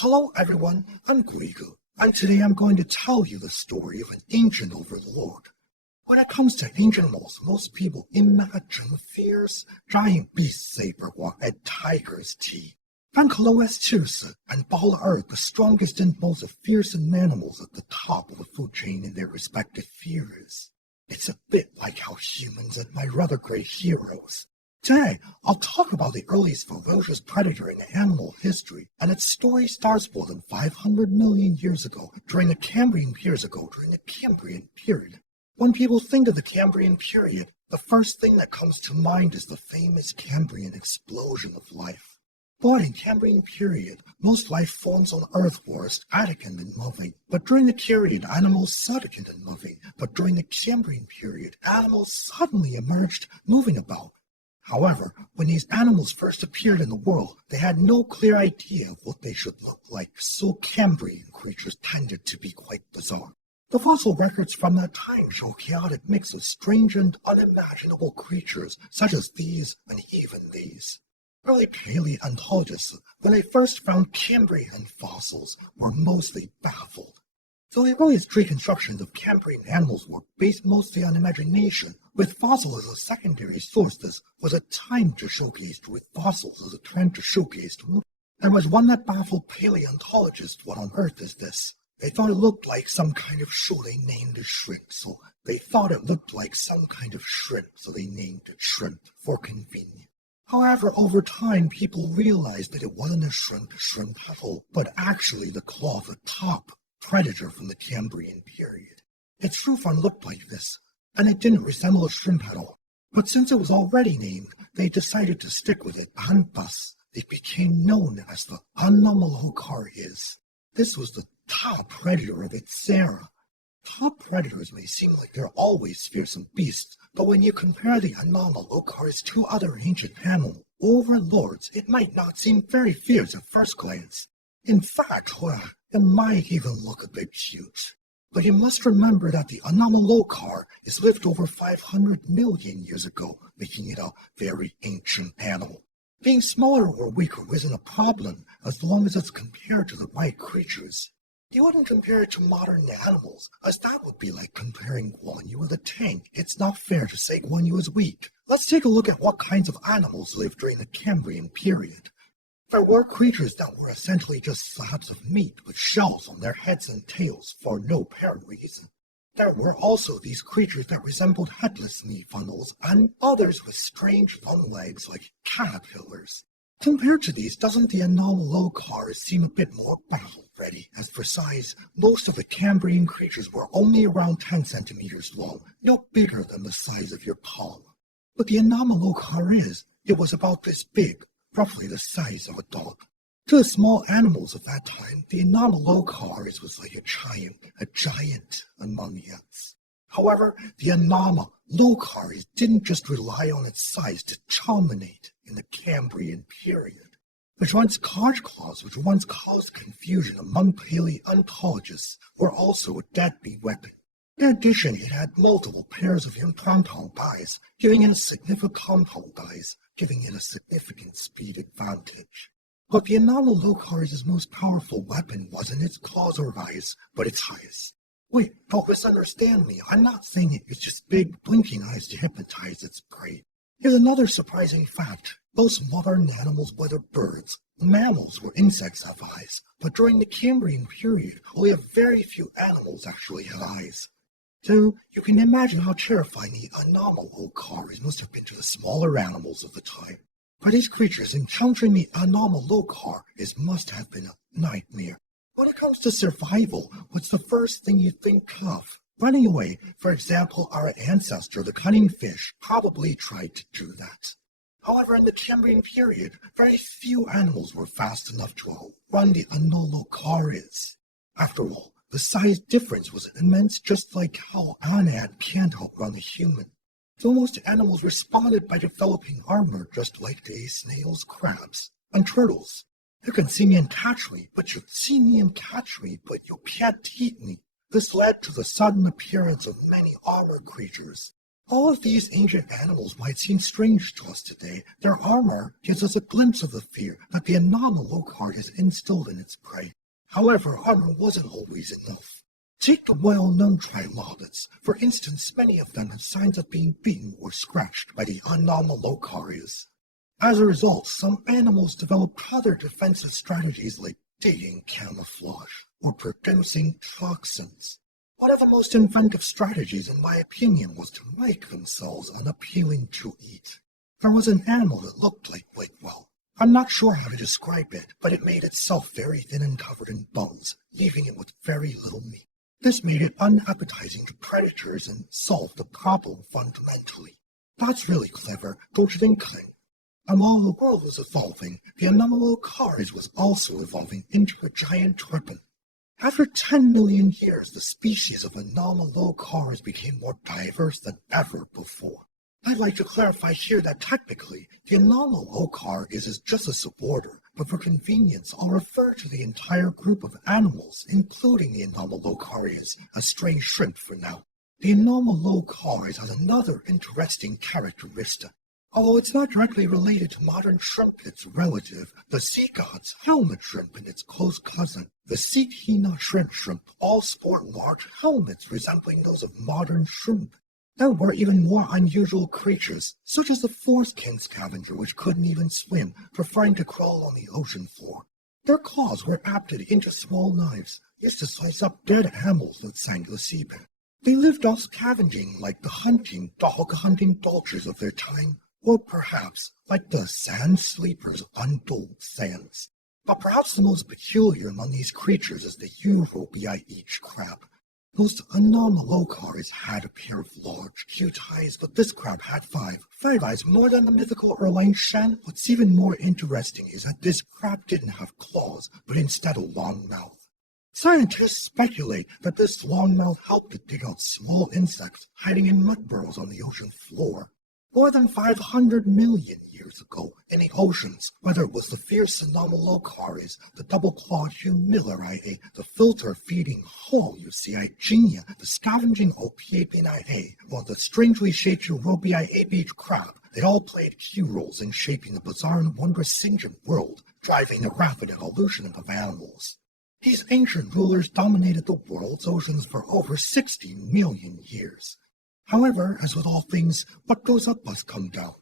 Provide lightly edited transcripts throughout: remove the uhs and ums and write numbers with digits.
Hello everyone, I'm Guigu, and today I'm going to tell you the story of an ancient overlord. When it comes to ancient animals, most people imagine fierce, giant beasts saber and tigers' teeth. Ankylosauros and Bala the strongest and most fearsome animals at the top of the food chain in their respective spheres. It's a bit like how humans and my rather great heroes. Today, I'll talk about the earliest ferocious predator in animal history, and its story starts more than 500 million years ago, during the Cambrian period. When people think of the Cambrian period, the first thing that comes to mind is the famous Cambrian explosion of life. But in Cambrian period, most life forms on Earth were static and moving, but during the period, animals static and moving, but during the Cambrian period, animals suddenly emerged, moving about. However, when these animals first appeared in the world, they had no clear idea of what they should look like, so Cambrian creatures tended to be quite bizarre. The fossil records from that time show a chaotic mix of strange and unimaginable creatures, such as these and even these. Early paleontologists, when they first found Cambrian fossils, were mostly baffled. So the earliest reconstructions of Cambrian animals were based mostly on imagination, with fossils as a secondary source. This was a time to showcase, with fossils as a trend to showcase. There was one that baffled paleontologists. What on earth is this? They thought it looked like some kind of shrimp, they named it shrimp, so they named it shrimp for convenience. However, over time, people realized that it wasn't a shrimp petal, but actually the claw of the top predator from the Cambrian period. Its true form looked like this, and it didn't resemble a shrimp at all. But since it was already named, they decided to stick with it, and thus it became known as the Anomalocaris. This was the top predator of its era. Top predators may seem like they're always fearsome beasts, but when you compare the Anomalocaris to other ancient animal overlords, it might not seem very fierce at first glance. In fact, it might even look a bit cute. But you must remember that the Anomalocar is lived over 500 million years ago, making it a very ancient animal. Being smaller or weaker isn't a problem as long as it's compared to the right creatures. You wouldn't compare it to modern animals, as that would be like comparing Guan Yu with a tank. It's not fair to say Guan Yu is weak. Let's take a look at what kinds of animals lived during the Cambrian period. There were creatures that were essentially just slabs of meat with shells on their heads and tails for no apparent reason. There were also these creatures that resembled headless meat funnels, and others with strange long legs like caterpillars. Compared to these, doesn't the Anomalocaris seem a bit more battle-ready? As for size, most of the Cambrian creatures were only around 10 centimeters long, no bigger than the size of your palm. But the Anomalocaris, it was about this big, roughly the size of a dog. To the small animals of that time, the Anomalocaris was like a giant among ants. However, the Anomalocaris didn't just rely on its size to dominate in the Cambrian period, which once caused confusion among paleontologists, were also a deadly weapon. In addition, it had multiple pairs of impromptu eyes, giving it a significant speed advantage. But the Anomalocaris' most powerful weapon wasn't its claws or eyes, but its eyes. Wait, don't misunderstand me. I'm not saying it's just big, blinking eyes to hypnotize its prey. Here's another surprising fact. Most modern animals, whether birds, mammals, or insects, have eyes, but during the Cambrian period, only a very few animals actually had eyes. So you can imagine how terrifying the Anomalocaris must have been to the smaller animals of the time. For these creatures, encountering the Anomalocaris must have been a nightmare. When it comes to survival, what's the first thing you think of? Running away. For example, our ancestor, the cunning fish, probably tried to do that. However, in the Cambrian period, very few animals were fast enough to outrun the Anomalocaris. After all, the size difference was immense, just like how an ant can't outrun a human. So most animals responded by developing armor, just like the snails, crabs, and turtles. You can see me and catch me, but you can't eat me. This led to the sudden appearance of many armored creatures. All of these ancient animals might seem strange to us today. Their armor gives us a glimpse of the fear that the Anomalocaris has instilled in its prey. However, armor wasn't always enough. Take the well-known trilobites. For instance, many of them have signs of being beaten or scratched by the Anomalocaris. As a result, some animals developed other defensive strategies like digging camouflage or producing toxins. One of the most inventive strategies, in my opinion, was to make themselves unappealing to eat. There was an animal that looked like Whitwell. I'm not sure how to describe it, but it made itself very thin and covered in bones, leaving it with very little meat. This made it unappetizing to predators and solved the problem fundamentally. That's really clever, don't you think, Clint? And while the world was evolving, the Anomalocaris was also evolving into a giant weapon. After 10 million years, the species of Anomalocaris became more diverse than ever before. I'd like to clarify here that technically, the Anomalocaris is just a suborder, but for convenience, I'll refer to the entire group of animals, including the Anomalocaris, as stray shrimp for now. The Anomalocaris has another interesting characteristic. Although it's not directly related to modern shrimp, it's relative. The sea god's helmet shrimp and its close cousin, the Cetina shrimp, all sport large helmets resembling those of modern shrimp. There were even more unusual creatures, such as the foreskin scavenger, which couldn't even swim, preferring to crawl on the ocean floor. Their claws were adapted into small knives, used to slice up dead animals that sank the seabed. They lived off scavenging like the dog hunting vultures of their time, or perhaps like the sand sleepers on dull sands. But perhaps the most peculiar among these creatures is the Eurobiaich crab. Most Anomalocaris had a pair of large, cute eyes, but this crab had five eyes more than the mythical Erlang Shen. What's even more interesting is that this crab didn't have claws, but instead a long mouth. Scientists speculate that this long mouth helped it dig out small insects hiding in mud burrows on the ocean floor. More than 500 million years ago, in the oceans, whether it was the fierce Anomalocaris, the double-clawed Humilariae, the filter-feeding Holuciigenia, the scavenging Opiapinae, or the strangely shaped Eurobiae beach crab, they all played key roles in shaping the bizarre and wondrous ancient world, driving the rapid evolution of animals. These ancient rulers dominated the world's oceans for over 60 million years. However, as with all things, what goes up must come down.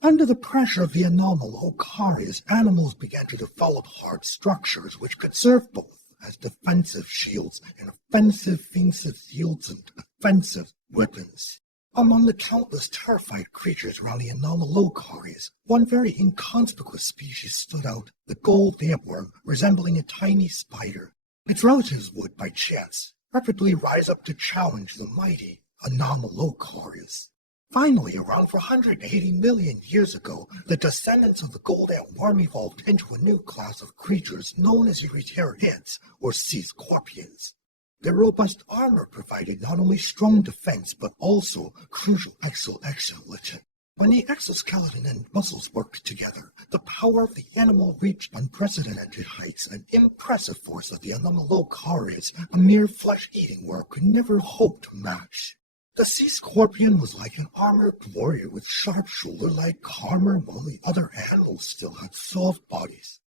Under the pressure of the Anomalocaris, animals began to develop hard structures which could serve both as defensive shields and offensive shields and offensive weapons. Among the countless terrified creatures around the Anomalocaris, one very inconspicuous species stood out, the gold antworm, resembling a tiny spider. Its relatives would, by chance, rapidly rise up to challenge the mighty Anomalocaris. Finally, around 480 million years ago, the descendants of the gold antworm evolved into a new class of creatures known as Euryterians, or sea scorpions. Their robust armor provided not only strong defense, but also crucial exoskeleton. When the exoskeleton and muscles worked together, the power of the animal reached unprecedented heights, an impressive force of the Anomalocaris, a mere flesh-eating work could never hope to match. The sea scorpion was like an armored warrior with sharp shoulder-like armor, while the other animals still had soft bodies.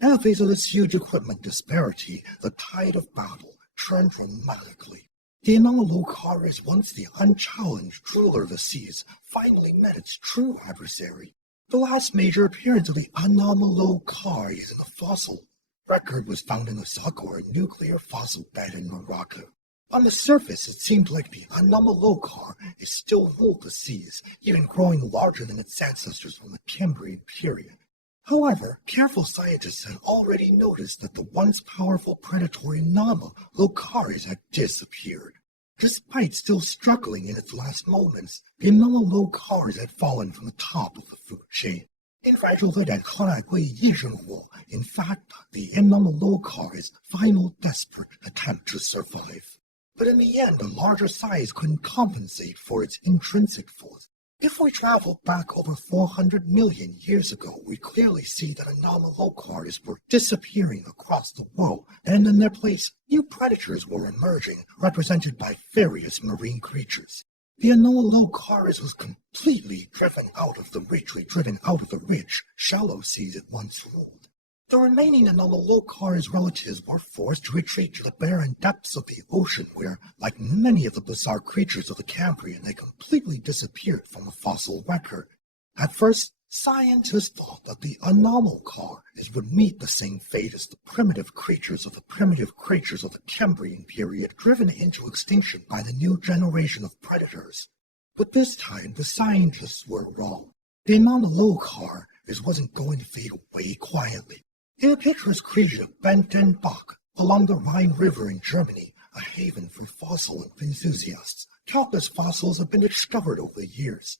In the face of this huge equipment disparity, the tide of battle turned dramatically. The Anomalocaris, once the unchallenged ruler of the seas, finally met its true adversary. The last major appearance of the Anomalocaris in the fossil record was found in the Zagor nuclear fossil bed in Morocco. On the surface, it seemed like the Anomalocar still ruled the seas, even growing larger than its ancestors from the Cambrian period. However, careful scientists had already noticed that the once powerful predatory Anomalocaris had disappeared. Despite still struggling in its last moments, the Anomalocaris had fallen from the top of the food chain. In fact, the Anomalocaris' final desperate attempt to survive. But in the end, a larger size couldn't compensate for its intrinsic force. If we travel back over 400 million years ago, we clearly see that Anomalocaris were disappearing across the world, and in their place, new predators were emerging, represented by various marine creatures. The Anomalocaris was completely driven out of the rich, shallow seas it once ruled. The remaining Anomalocaris relatives were forced to retreat to the barren depths of the ocean where, like many of the bizarre creatures of the Cambrian, they completely disappeared from the fossil record. At first, scientists thought that the Anomalocaris would meet the same fate as the primitive creatures of the Cambrian period, driven into extinction by the new generation of predators. But this time, the scientists were wrong. The Anomalocaris wasn't going to fade away quietly. In a picturesque creature of Bentenbach, along the Rhine River in Germany, a haven for fossil enthusiasts, countless fossils have been discovered over the years.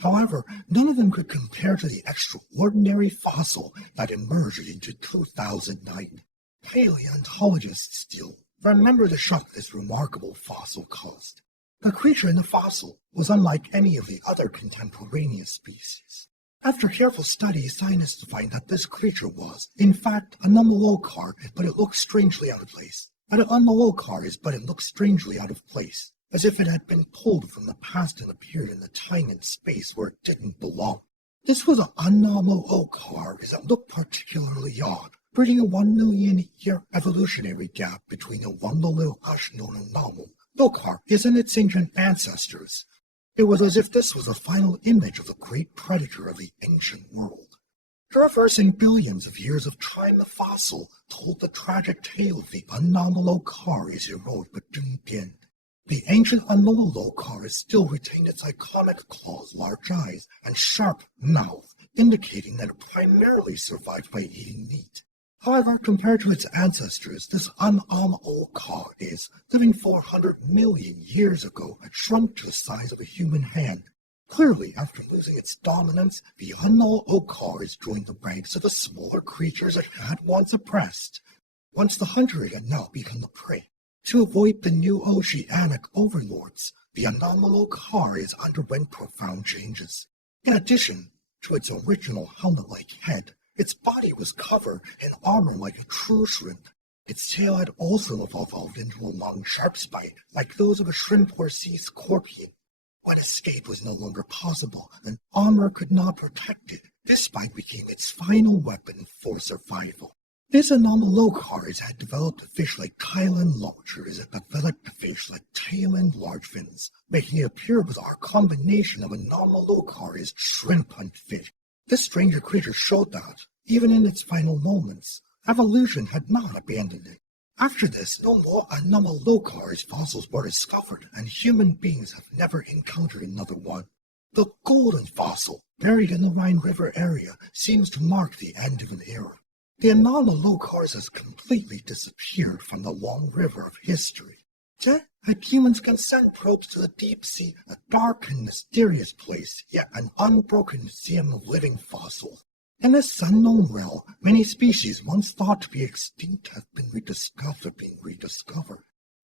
However, none of them could compare to the extraordinary fossil that emerged in 2009. Paleontologists still remember the shock this remarkable fossil caused. The creature in the fossil was unlike any of the other contemporaneous species. After careful study, scientists find that this creature was, in fact, a Anomalocaris, but it looked strangely out of place. As if it had been pulled from the past and appeared in the time and space where it didn't belong. This was an Anomalocaris that looked particularly odd, bridging a 1 million year evolutionary gap between the Wandalil-Ash known Anomalocaris and its ancient ancestors. It was as if this was a final image of the great predator of the ancient world. Traversing billions of years of time, the fossil told the tragic tale of the Anomalocaris' heroic but doomed end. The ancient Anomalocaris still retained its iconic claws, large eyes, and sharp mouth, indicating that it primarily survived by eating meat. However, compared to its ancestors, this Anomalocaris, living 400 million years ago, had shrunk to the size of a human hand. Clearly, after losing its dominance, the Anomalocaris joined the ranks of the smaller creatures it had once oppressed. Once the hunter, it had now become the prey. To avoid the new oceanic overlords, the Anomalocaris underwent profound changes. In addition to its original helmet-like head, its body was covered in armor like a true shrimp. Its tail had also evolved into a long, sharp spine, like those of a shrimp or sea scorpion. When escape was no longer possible, and armor could not protect it, this spine became its final weapon for survival. This Anomalocaris had developed a fish-like tail and larger, tail and large fins, making it appear a bizarre combination of Anomalocaris shrimp and fish. This stranger creature showed that, even in its final moments, evolution had not abandoned it. After this, no more Anomalocaris fossils were discovered, and human beings have never encountered another one. The golden fossil, buried in the Rhine River area, seems to mark the end of an era. The Anomalocaris has completely disappeared from the long river of history. Yet, had humans can send probes to the deep sea, a dark and mysterious place, yet an unbroken museum of living fossils. In this unknown realm, many species once thought to be extinct have been rediscovered.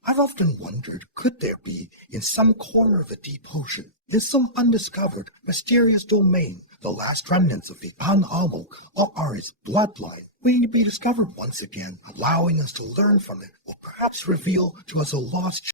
I've often wondered, could there be, in some corner of the deep ocean, in some undiscovered, mysterious domain, the last remnants of the Anomalocaris bloodline, waiting to be discovered once again, allowing us to learn from it, or perhaps reveal to us a lost